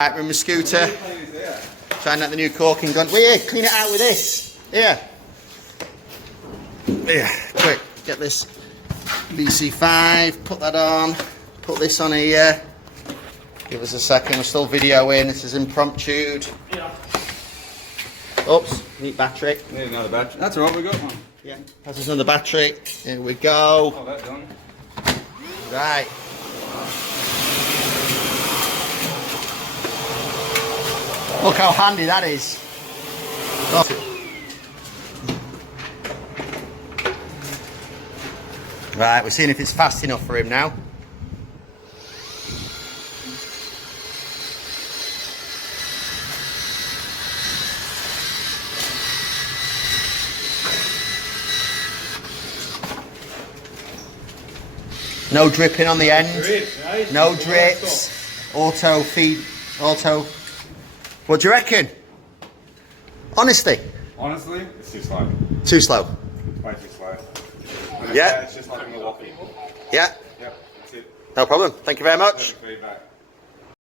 Right, with my scooter, trying out the new corking gun. Well, here, clean it out with this. Here. Here, quick, get this VC-5, put that on, put this on here. Give us a second, we're still videoing, this is impromptu. Yeah. Oops, neat battery. Need another battery. That's alright, we got one. Yeah, pass us another battery. Here we go. Oh, that's done. Right. Look how handy that is. Oh. Right, we're seeing if it's fast enough for him now. No dripping on the end. No drips. Auto feed. Auto. What do you reckon? Honestly? Honestly, it's too slow. Too slow. It's way too slow. Yeah. It's just like a waffle. Yeah. Yep, that's it. No problem. Thank you very much. Feedback.